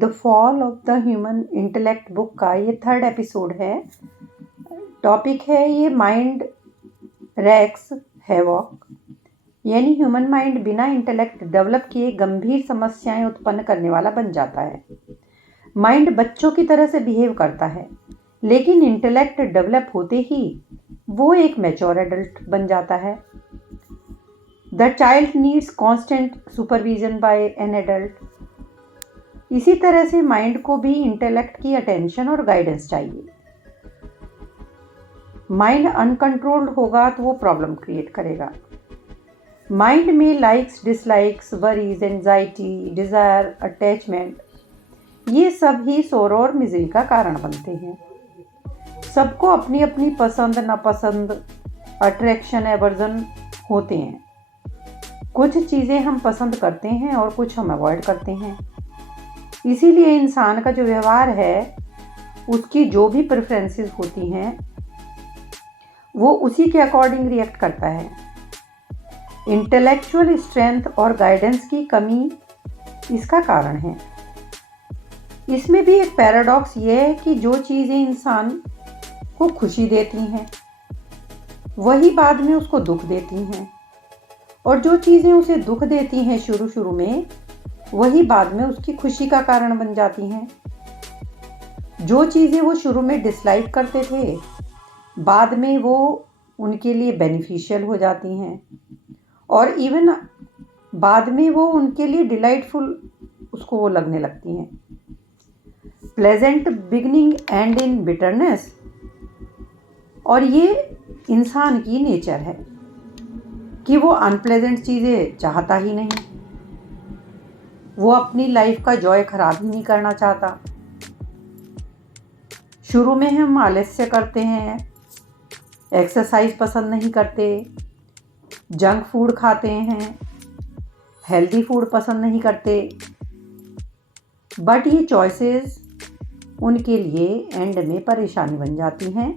The fall of the human intellect book का ये 3rd episode है। टॉपिक है ये माइंड रैक्स हैवॉक, यानी ह्यूमन माइंड बिना इंटेलेक्ट डेवलप किए गंभीर समस्याएं उत्पन्न करने वाला बन जाता है। माइंड बच्चों की तरह से बिहेव करता है, लेकिन इंटेलेक्ट डेवलप होते ही वो एक मैच्योर एडल्ट बन जाता है। The child needs constant supervision by an adult. इसी तरह से माइंड को भी इंटेलेक्ट की अटेंशन और गाइडेंस चाहिए। माइंड अनकंट्रोल्ड होगा तो वो प्रॉब्लम क्रिएट करेगा। माइंड में likes, dislikes, worries, anxiety, desire, attachment, ये सब ही शोर और मिजरी का कारण बनते हैं। सबको अपनी अपनी पसंद नापसंद, अट्रैक्शन, एवर्जन होते हैं। कुछ चीज़ें हम पसंद करते हैं और कुछ हम अवॉइड करते हैं। इसीलिए इंसान का जो व्यवहार है, उसकी जो भी प्रेफरेंसेस होती हैं, वो उसी के अकॉर्डिंग रिएक्ट करता है। इंटेलेक्चुअल स्ट्रेंथ और गाइडेंस की कमी इसका कारण है। इसमें भी एक पैराडॉक्स ये है कि जो चीज़ें इंसान को खुशी देती हैं, वही बाद में उसको दुख देती हैं, और जो चीज़ें उसे दुख देती हैं शुरू में, वही बाद में उसकी खुशी का कारण बन जाती हैं। जो चीज़ें वो शुरू में डिसलाइक करते थे, बाद में वो उनके लिए बेनिफिशियल हो जाती हैं, और इवन बाद में वो उनके लिए डिलाइटफुल उसको वो लगने लगती हैं। Pleasant beginning and in bitterness, और ये इंसान की नेचर है कि वो अनप्लेजेंट चीज़ें चाहता ही नहीं। वो अपनी लाइफ का जॉय खराब ही नहीं करना चाहता। शुरू में हम आलस्य करते हैं, एक्सरसाइज पसंद नहीं करते, जंक फूड खाते हैं, हेल्दी फूड पसंद नहीं करते, बट ये चॉइसेस उनके लिए एंड में परेशानी बन जाती हैं।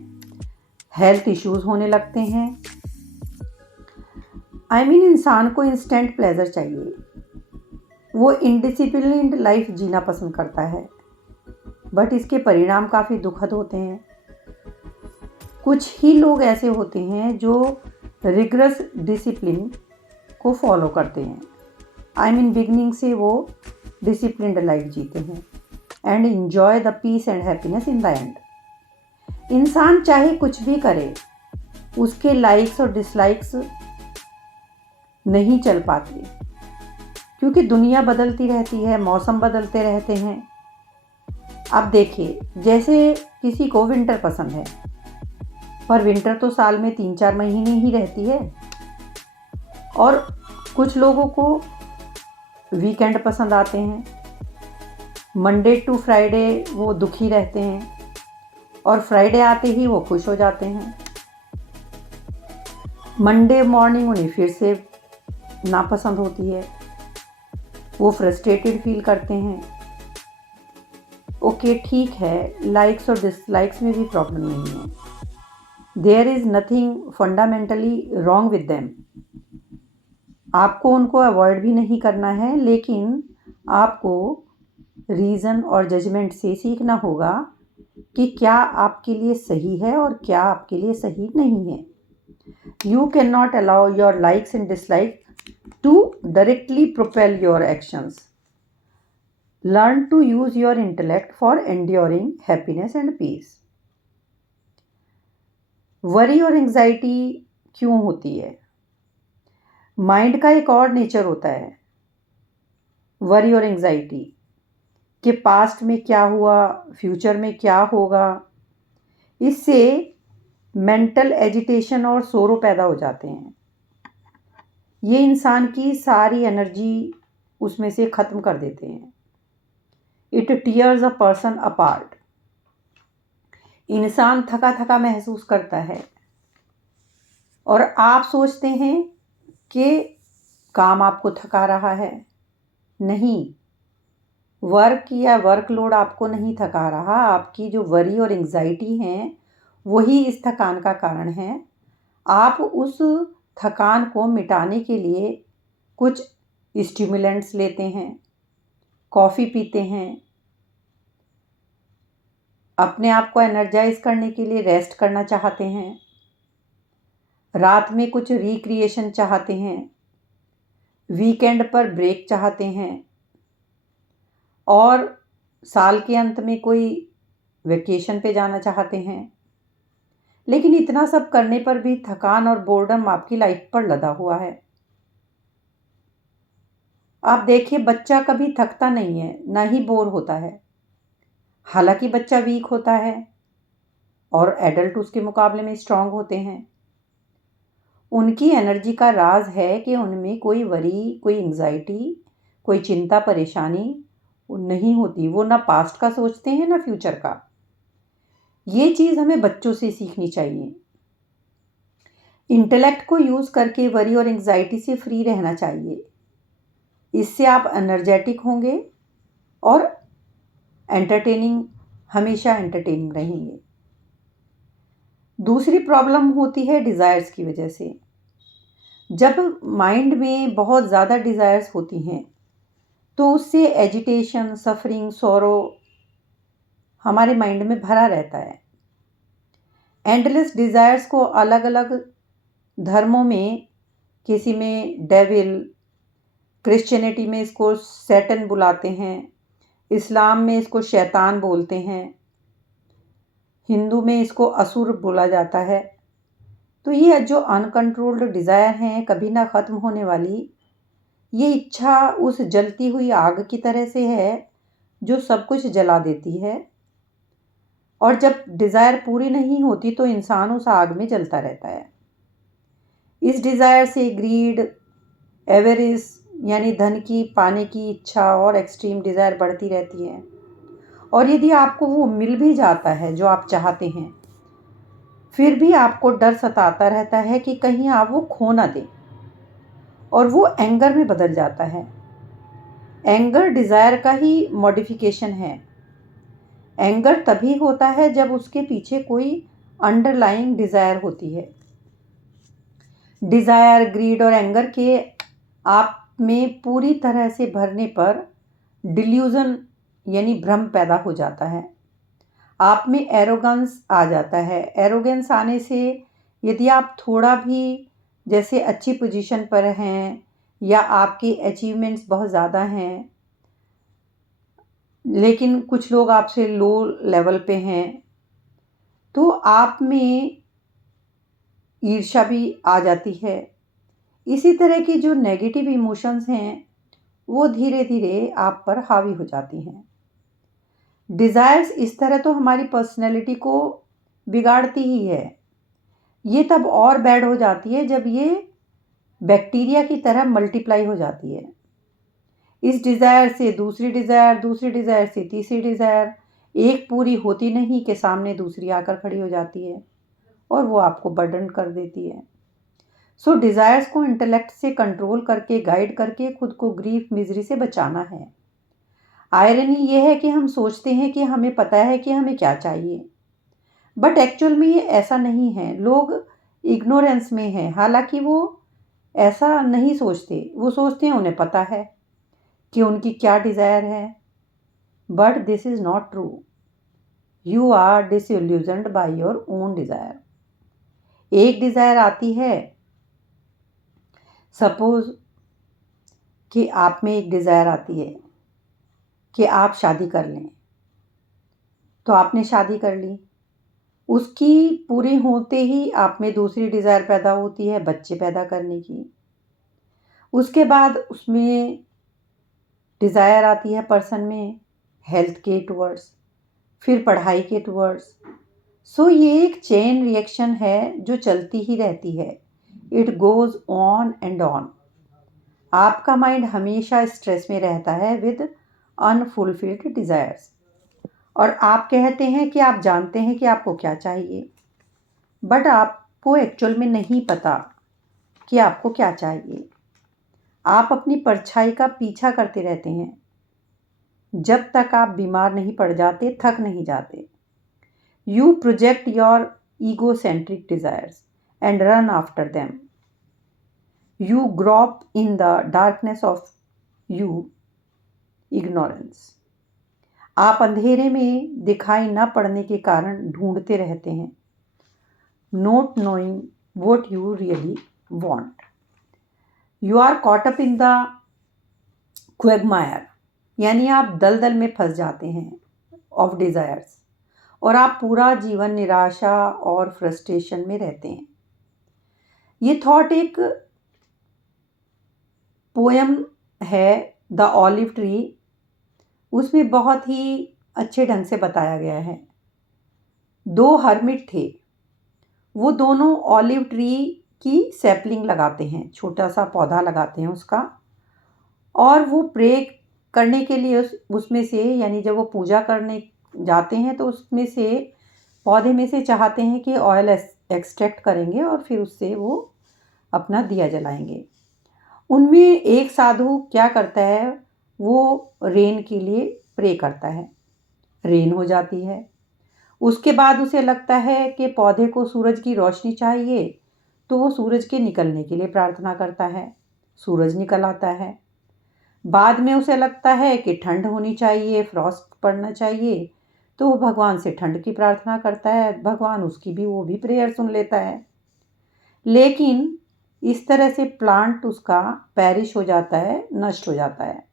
हेल्थ इश्यूज होने लगते हैं। इंसान को इंस्टेंट प्लेजर चाहिए। वो इनडिसिप्लिन्ड लाइफ जीना पसंद करता है, बट इसके परिणाम काफ़ी दुखद होते हैं। कुछ ही लोग ऐसे होते हैं जो रिगरस डिसिप्लिन को फॉलो करते हैं। बिगिनिंग से वो डिसिप्लिन्ड लाइफ जीते हैं and enjoy the peace and happiness in the end. इंसान चाहे कुछ भी करे, उसके लाइक्स और डिसलाइक्स नहीं चल पाते, क्योंकि दुनिया बदलती रहती है, मौसम बदलते रहते हैं। अब देखिए, जैसे किसी को विंटर पसंद है, पर विंटर तो साल में 3-4 महीने ही रहती है, और कुछ लोगों को वीकेंड पसंद आते हैं। मंडे टू फ्राइडे वो दुखी रहते हैं, और फ्राइडे आते ही वो खुश हो जाते हैं। मंडे मॉर्निंग उन्हें फिर से नापसंद होती है, वो फ्रस्ट्रेटेड फील करते हैं। ओके, ठीक है, लाइक्स और डिसलाइक्स में भी प्रॉब्लम नहीं है। There is nothing fundamentally wrong with them. आपको उनको अवॉइड भी नहीं करना है, लेकिन आपको रीज़न और जजमेंट से सीखना होगा कि क्या आपके लिए सही है और क्या आपके लिए सही नहीं है। You can not allow your likes and dislike to directly propel your actions. Learn to use your intellect for enduring happiness and peace. Worry और एंग्जाइटी क्यों होती है? माइंड का एक और नेचर होता है, वरी और एंग्जाइटी, कि पास्ट में क्या हुआ, फ्यूचर में क्या होगा। इससे मेंटल एजिटेशन और सोरो पैदा हो जाते हैं। ये इंसान की सारी एनर्जी उसमें से ख़त्म कर देते हैं। It tears a person apart. इंसान थका थका महसूस करता है, और आप सोचते हैं कि काम आपको थका रहा है। नहीं, वर्क या वर्कलोड आपको नहीं थका रहा। आपकी जो वरी और एंग्जाइटी हैं, वही इस थकान का कारण है। आप उस थकान को मिटाने के लिए कुछ स्टिमुलेंट्स लेते हैं, कॉफ़ी पीते हैं, अपने आप को एनर्जाइज करने के लिए रेस्ट करना चाहते हैं, रात में कुछ रिक्रिएशन चाहते हैं, वीकेंड पर ब्रेक चाहते हैं और साल के अंत में कोई वेकेशन पे जाना चाहते हैं। लेकिन इतना सब करने पर भी थकान और बोर्डम आपकी लाइफ पर लदा हुआ है। आप देखिए, बच्चा कभी थकता नहीं है, ना ही बोर होता है। हालांकि बच्चा वीक होता है और एडल्ट उसके मुकाबले में स्ट्रांग होते हैं। उनकी एनर्जी का राज है कि उनमें कोई वरी, कोई एंग्जाइटी, कोई चिंता परेशानी नहीं होती। वो ना पास्ट का सोचते हैं ना फ्यूचर का। ये चीज़ हमें बच्चों से सीखनी चाहिए। इंटेलेक्ट को यूज़ करके वरी और एंग्जाइटी से फ्री रहना चाहिए। इससे आप एनर्जेटिक होंगे और एंटरटेनिंग, हमेशा एंटरटेनिंग रहेंगे। दूसरी प्रॉब्लम होती है डिज़ायर्स की वजह से। जब माइंड में बहुत ज़्यादा डिज़ायर्स होती हैं तो उससे एजिटेशन, सफरिंग, सॉरो हमारे माइंड में भरा रहता है। एंडलेस डिज़ायर्स को अलग अलग धर्मों में, किसी में डेविल, क्रिश्चियनिटी में इसको सैटन बुलाते हैं, इस्लाम में इसको शैतान बोलते हैं, हिंदू में इसको असुर बोला जाता है। तो ये जो अनकंट्रोल्ड डिज़ायर हैं, कभी ना ख़त्म होने वाली, ये इच्छा उस जलती हुई आग की तरह से है जो सब कुछ जला देती है। और जब डिज़ायर पूरी नहीं होती तो इंसान उस आग में जलता रहता है। इस डिज़ायर से ग्रीड, एवेरिस यानी धन की पाने की इच्छा और एक्सट्रीम डिज़ायर बढ़ती रहती है। और यदि आपको वो मिल भी जाता है जो आप चाहते हैं, फिर भी आपको डर सताता रहता है कि कहीं आप वो खो ना दें, और वो एंगर में बदल जाता है। एंगर डिज़ायर का ही मॉडिफिकेशन है। एंगर तभी होता है जब उसके पीछे कोई अंडरलाइंग डिज़ायर होती है। डिज़ायर, ग्रीड और एंगर के आप में पूरी तरह से भरने पर डिल्यूज़न यानी भ्रम पैदा हो जाता है। आप में एरोगेंस आ जाता है। एरोगेंस आने से यदि आप थोड़ा भी, जैसे अच्छी पोजीशन पर हैं या आपके अचीवमेंट्स बहुत ज़्यादा हैं, लेकिन कुछ लोग आपसे लो लेवल पे हैं, तो आप में ईर्ष्या भी आ जाती है। इसी तरह की जो नेगेटिव इमोशंस हैं वो धीरे धीरे आप पर हावी हो जाती हैं। डिज़ायर्स इस तरह तो हमारी पर्सनैलिटी को बिगाड़ती ही है। ये तब और बैड हो जाती है जब ये बैक्टीरिया की तरह मल्टीप्लाई हो जाती है। इस डिज़ायर से दूसरी डिज़ायर, दूसरी डिज़ायर से तीसरी डिज़ायर, एक पूरी होती नहीं कि सामने दूसरी आकर खड़ी हो जाती है और वो आपको बर्डन कर देती है। सो डिज़ायर्स को इंटेलेक्ट से कंट्रोल करके, गाइड करके खुद को ग्रीफ, मिजरी से बचाना है। आयरनी ये है कि हम सोचते हैं कि हमें पता है कि हमें क्या चाहिए, बट एक्चुअल में ये ऐसा नहीं है। लोग इग्नोरेंस में हैं, हालांकि वो ऐसा नहीं सोचते। वो सोचते हैं उन्हें पता है कि उनकी क्या डिज़ायर है, but this is not true. You are disillusioned by your own desire. एक डिज़ायर आती है, सपोज कि आप में एक डिज़ायर आती है कि आप शादी कर लें, तो आपने शादी कर ली। उसकी पूरी होते ही आप में दूसरी डिज़ायर पैदा होती है बच्चे पैदा करने की। उसके बाद उसमें डिज़ायर आती है पर्सन में हेल्थ के टुवर्ड्स, फिर पढ़ाई के टुवर्ड्स। सो ये एक चेन रिएक्शन है जो चलती ही रहती है। It goes on and on. आपका माइंड हमेशा स्ट्रेस में रहता है विद अनफुलफिल्ड डिज़ायर्स। और आप कहते हैं कि आप जानते हैं कि आपको क्या चाहिए, बट आपको एक्चुअल में नहीं पता कि आपको क्या चाहिए। आप अपनी परछाई का पीछा करते रहते हैं जब तक आप बीमार नहीं पड़ जाते, थक नहीं जाते। You project your egocentric desires and run after them. You grope in the darkness of you ignorance. आप अंधेरे में दिखाई न पड़ने के कारण ढूंढते रहते हैं, not knowing what you really want. You are caught up in the quagmire, यानी आप दलदल में फंस जाते हैं ऑफ डिज़ायर्स, और आप पूरा जीवन निराशा और फ्रस्ट्रेशन में रहते हैं। ये थॉट एक पोएम है, द ऑलिव ट्री, उसमें बहुत ही अच्छे ढंग से बताया गया है। दो हर्मिट थे, वो दोनों ऑलिव ट्री की सैपलिंग लगाते हैं, छोटा सा पौधा लगाते हैं उसका, और वो प्रे करने के लिए उसमें से, यानी जब वो पूजा करने जाते हैं तो उसमें से, पौधे में से चाहते हैं कि ऑयल एक्सट्रैक्ट करेंगे और फिर उससे वो अपना दिया जलाएंगे। उनमें एक साधु क्या करता है, वो रेन के लिए प्रे करता है, रेन हो जाती है। उसके बाद उसे लगता है कि पौधे को सूरज की रोशनी चाहिए, तो वो सूरज के निकलने के लिए प्रार्थना करता है, सूरज निकल आता है। बाद में उसे लगता है कि ठंड होनी चाहिए, फ्रॉस्ट पड़ना चाहिए, तो वो भगवान से ठंड की प्रार्थना करता है, भगवान उसकी भी, वो भी प्रेयर सुन लेता है। लेकिन इस तरह से प्लांट उसका पैरिश हो जाता है, नष्ट हो जाता है।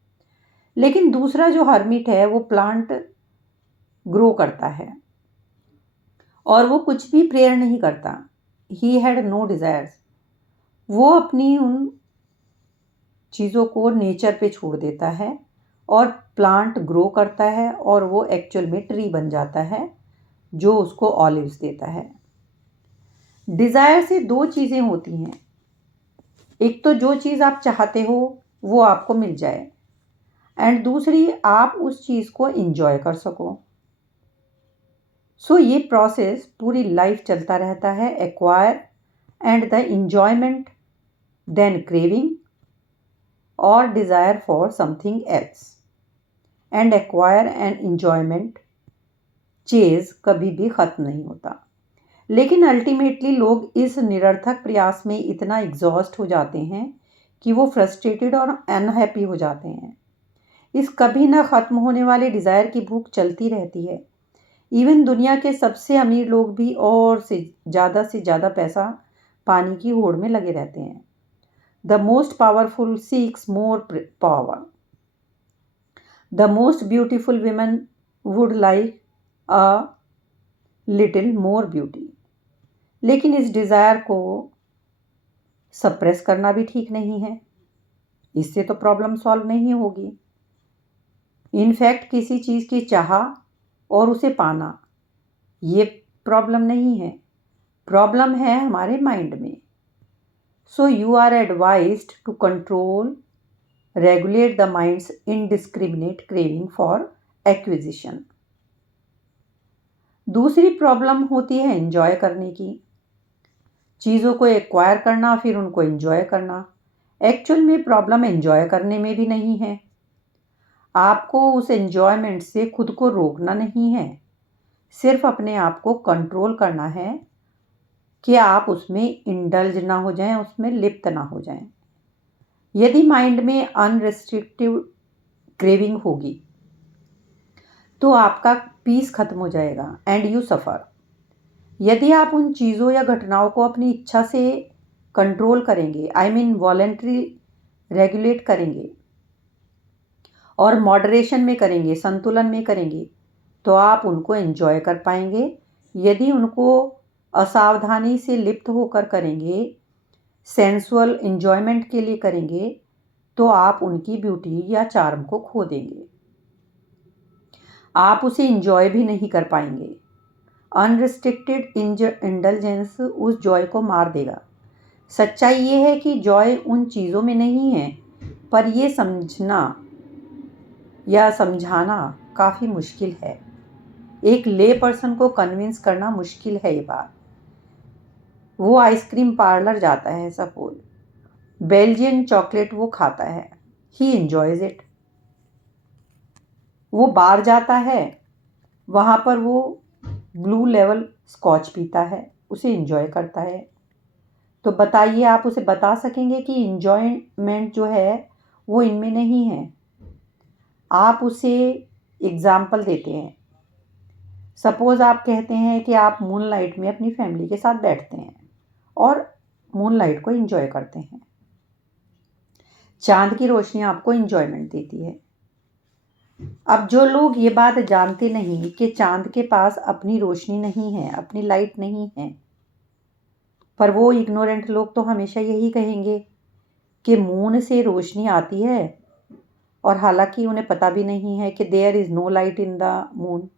लेकिन दूसरा जो हर्मिट है वो प्लांट ग्रो करता है और वो कुछ भी प्रेयर नहीं करता। He had no desires. वो अपनी उन चीज़ों को नेचर पे छोड़ देता है और प्लांट ग्रो करता है और वो एक्चुअल में ट्री बन जाता है जो उसको ऑलिव्स देता है। डिज़ायर से दो चीज़ें होती हैं, एक तो जो चीज़ आप चाहते हो वो आपको मिल जाए, एंड दूसरी आप उस चीज़ को एंजॉय कर सको। सो ये प्रोसेस पूरी लाइफ चलता रहता है, acquire and the enjoyment, then craving और desire for something else, and acquire and enjoyment chase कभी भी ख़त्म नहीं होता। लेकिन अल्टीमेटली लोग इस निरर्थक प्रयास में इतना एग्जॉस्ट हो जाते हैं कि वो फ्रस्ट्रेटेड और अनहैप्पी हो जाते हैं। इस कभी ना ख़त्म होने वाले डिज़ायर की भूख चलती रहती है। इवन दुनिया के सबसे अमीर लोग भी और से ज़्यादा पैसा पाने की होड़ में लगे रहते हैं। The most powerful seeks more power. The most beautiful women would like a little more beauty. लेकिन इस डिज़ायर को सप्रेस करना भी ठीक नहीं है, इससे तो प्रॉब्लम सॉल्व नहीं होगी। इनफैक्ट किसी चीज़ की चाह और उसे पाना, ये प्रॉब्लम नहीं है, प्रॉब्लम है हमारे माइंड में। So you are advised to control, regulate the mind's indiscriminate craving for acquisition. दूसरी प्रॉब्लम होती है एंजॉय करने की, चीज़ों को एक्वायर करना फिर उनको एंजॉय करना। एक्चुअल में प्रॉब्लम एंजॉय करने में भी नहीं है, आपको उस एंजॉयमेंट से खुद को रोकना नहीं है, सिर्फ अपने आप को कंट्रोल करना है कि आप उसमें इंडल्ज ना हो जाएं, उसमें लिप्त ना हो जाएं। यदि माइंड में अनरिस्ट्रिक्टिव क्रेविंग होगी तो आपका पीस खत्म हो जाएगा एंड यू सफ़र। यदि आप उन चीज़ों या घटनाओं को अपनी इच्छा से कंट्रोल करेंगे, आई मीन वॉलेंट्री रेगुलेट करेंगे और मॉडरेशन में करेंगे, संतुलन में करेंगे, तो आप उनको एंजॉय कर पाएंगे। यदि उनको असावधानी से लिप्त होकर करेंगे, सेंसुअल एंजॉयमेंट के लिए करेंगे, तो आप उनकी ब्यूटी या चार्म को खो देंगे, आप उसे एंजॉय भी नहीं कर पाएंगे। अनरिस्ट्रिक्टेड इंडल्जेंस उस जॉय को मार देगा। सच्चाई ये है कि जॉय उन चीज़ों में नहीं है, पर ये समझना या समझाना काफ़ी मुश्किल है। एक ले पर्सन को कन्विंस करना मुश्किल है ये बात। वो आइसक्रीम पार्लर जाता है, सपोज बेल्जियन चॉकलेट वो खाता है, ही एंजॉयज इट। वो बार जाता है, वहाँ पर वो ब्लू लेवल स्कॉच पीता है, उसे एंजॉय करता है। तो बताइए, आप उसे बता सकेंगे कि एंजॉयमेंट जो है वो इनमें नहीं है। आप उसे एग्जाम्पल देते हैं। सपोज़ आप कहते हैं कि आप मूनलाइट में अपनी फैमिली के साथ बैठते हैं और मूनलाइट को एंजॉय करते हैं। चाँद की रोशनी आपको एंजॉयमेंट देती है। अब जो लोग ये बात जानते नहीं कि चाँद के पास अपनी रोशनी नहीं है, अपनी लाइट नहीं है, पर वो इग्नोरेंट लोग तो हमेशा यही कहेंगे कि मून से रोशनी आती है, और हालांकि उन्हें पता भी नहीं है कि there is no light in the moon.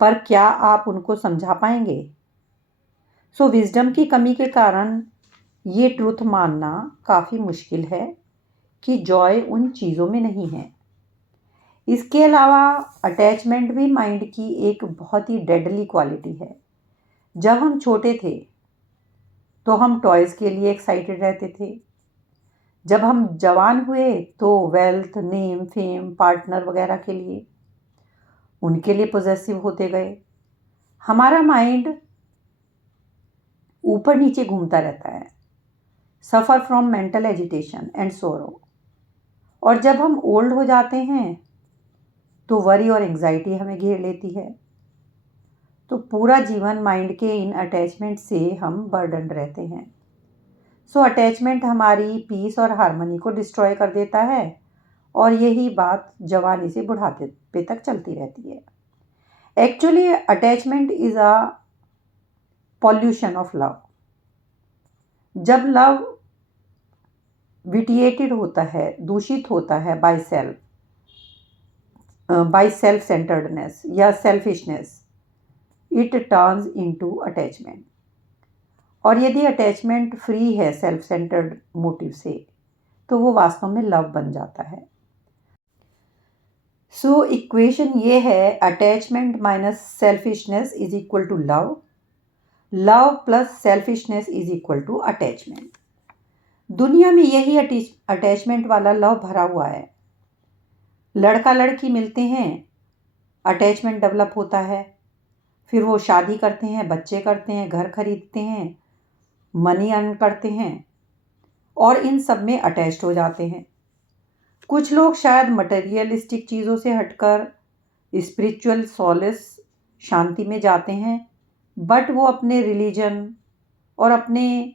पर क्या आप उनको समझा पाएंगे? सो विजडम की कमी के कारण ये ट्रूथ मानना काफ़ी मुश्किल है कि जॉय उन चीज़ों में नहीं है। इसके अलावा अटैचमेंट भी माइंड की एक बहुत ही डेडली क्वालिटी है। जब हम छोटे थे तो हम टॉयज़ के लिए एक्साइटेड रहते थे। जब हम जवान हुए तो वेल्थ, नेम, फेम, पार्टनर वगैरह के लिए, उनके लिए पॉजेसिव होते गए। हमारा माइंड ऊपर नीचे घूमता रहता है, suffer from mental agitation and सोरो। और जब हम ओल्ड हो जाते हैं तो वरी और एंग्जाइटी हमें घेर लेती है। तो पूरा जीवन माइंड के इन अटैचमेंट से हम बर्डन रहते हैं। सो अटैचमेंट हमारी पीस और हार्मनी को डिस्ट्रॉय कर देता है, और यही बात जवानी से बुढ़ापे पे तक चलती रहती है। Actually attachment is a pollution of love. जब लव विटिएटेड होता है, दूषित होता है बाय सेल्फ सेंटर्डनेस या selfishness, it turns into attachment. और यदि अटैचमेंट फ्री है सेल्फ सेंटर्ड मोटिव से, तो वो वास्तव में लव बन जाता है। सो इक्वेशन ये है, attachment minus selfishness is equal to love, love plus selfishness is equal to attachment. दुनिया में यही अटैचमेंट वाला लव भरा हुआ है। लड़का लड़की मिलते हैं, अटैचमेंट डेवलप होता है, फिर वो शादी करते हैं, बच्चे करते हैं, घर खरीदते हैं, मनी अर्न करते हैं, और इन सब में अटैच्ड हो जाते हैं। कुछ लोग शायद मटेरियलिस्टिक चीज़ों से हटकर स्पिरिचुअल सॉलिस, शांति में जाते हैं, बट वो अपने रिलीजन और अपने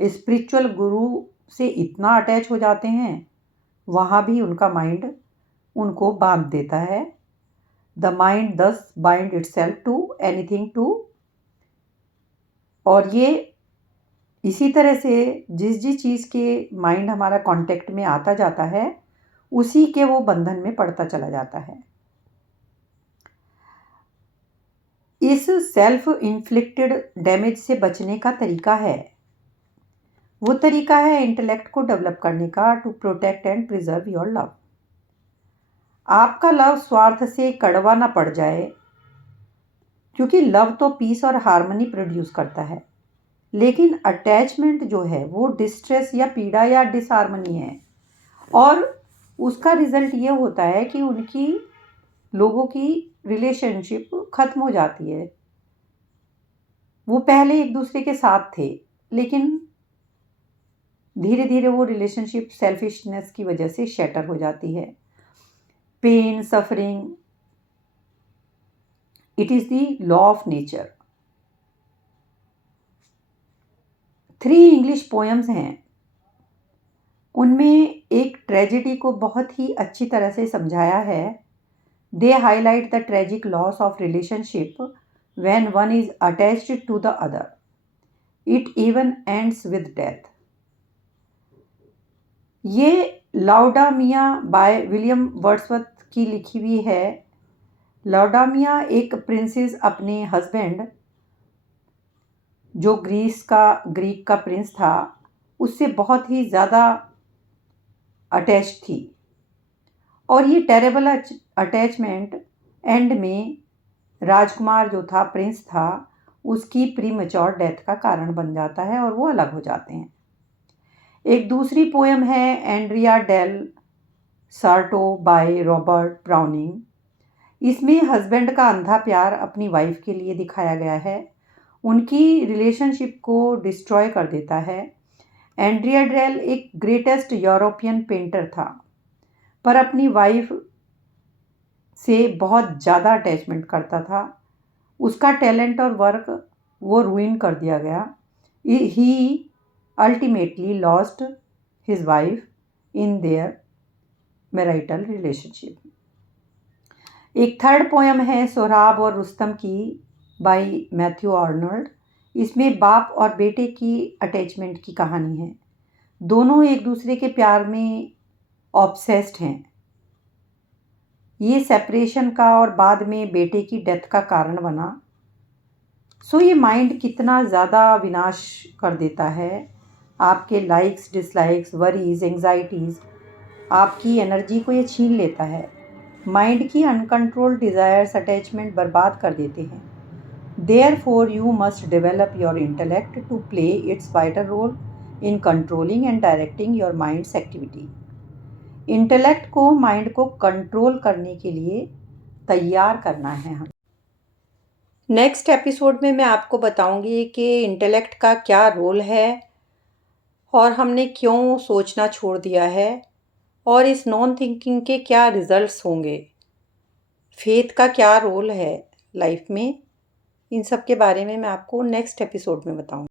स्पिरिचुअल गुरु से इतना अटैच हो जाते हैं, वहाँ भी उनका माइंड उनको बांध देता है। The mind thus bind itself to anything too. और ये इसी तरह से जिस चीज़ के माइंड हमारा कांटेक्ट में आता जाता है, उसी के वो बंधन में पड़ता चला जाता है। इस सेल्फ इन्फ्लिक्टेड डैमेज से बचने का तरीका है, वो तरीका है इंटेलेक्ट को डेवलप करने का, to protect and preserve your love. आपका लव स्वार्थ से कड़वा ना पड़ जाए, क्योंकि लव तो पीस और हार्मनी प्रोड्यूस करता है, लेकिन अटैचमेंट जो है वो डिस्ट्रेस या पीड़ा या डिसहार्मनी है, और उसका रिजल्ट ये होता है कि उनकी लोगों की रिलेशनशिप ख़त्म हो जाती है। वो पहले एक दूसरे के साथ थे, लेकिन धीरे धीरे वो रिलेशनशिप सेल्फिशनेस की वजह से शैटर हो जाती है। Pain, suffering, it is the law of nature. 3 English poems हैं, उनमें एक ट्रेजेडी को बहुत ही अच्छी तरह से समझाया है। They highlight the tragic loss of relationship when one is attached to the other, it even ends with death. ये लाउडामिया बाय विलियम वर्ड्सवर्थ की लिखी हुई है। लाउडामिया एक प्रिंसेस अपने हस्बैंड, जो ग्रीक का प्रिंस था, उससे बहुत ही ज़्यादा अटैच थी, और ये टेरेबल अटैचमेंट एंड में राजकुमार जो था, प्रिंस था, उसकी प्रीमेच्योर डेथ का कारण बन जाता है और वो अलग हो जाते हैं। एक दूसरी पोएम है Andrea del Sarto by Robert Browning. इसमें हस्बैंड का अंधा प्यार अपनी वाइफ के लिए दिखाया गया है, उनकी रिलेशनशिप को डिस्ट्रॉय कर देता है। एंड्रिया डेल एक ग्रेटेस्ट यूरोपियन पेंटर था, पर अपनी वाइफ से बहुत ज़्यादा अटैचमेंट करता था। उसका टैलेंट और वर्क वो रूइन कर दिया गया। He ultimately lost his wife in their marital relationship. एक थर्ड पोयम है सोहराब और रुस्तम की बाय मैथ्यू आर्नल्ड। इसमें बाप और बेटे की अटैचमेंट की कहानी है। दोनों एक दूसरे के प्यार में ऑब्सेस्ड हैं। ये सेपरेशन का और बाद में बेटे की डेथ का कारण बना। सो ये माइंड कितना ज़्यादा विनाश कर देता है। आपके लाइक्स, डिसलाइक्स, वरीज, एंग्जाइटीज़, आपकी एनर्जी को ये छीन लेता है। माइंड की अनकंट्रोल्ड डिज़ायर्स अटैचमेंट बर्बाद कर देते हैं। Therefore you must develop your intellect to play its vital role in controlling and directing your mind's activity. Intellect को, माइंड को कंट्रोल करने के लिए तैयार करना है हम। नेक्स्ट एपिसोड में मैं आपको बताऊंगी कि इंटेलेक्ट का क्या रोल है और हमने क्यों सोचना छोड़ दिया है और इस नॉन थिंकिंग के क्या रिजल्ट्स होंगे, फेथ का क्या रोल है लाइफ में। इन सब के बारे में मैं आपको नेक्स्ट एपिसोड में बताऊंगी।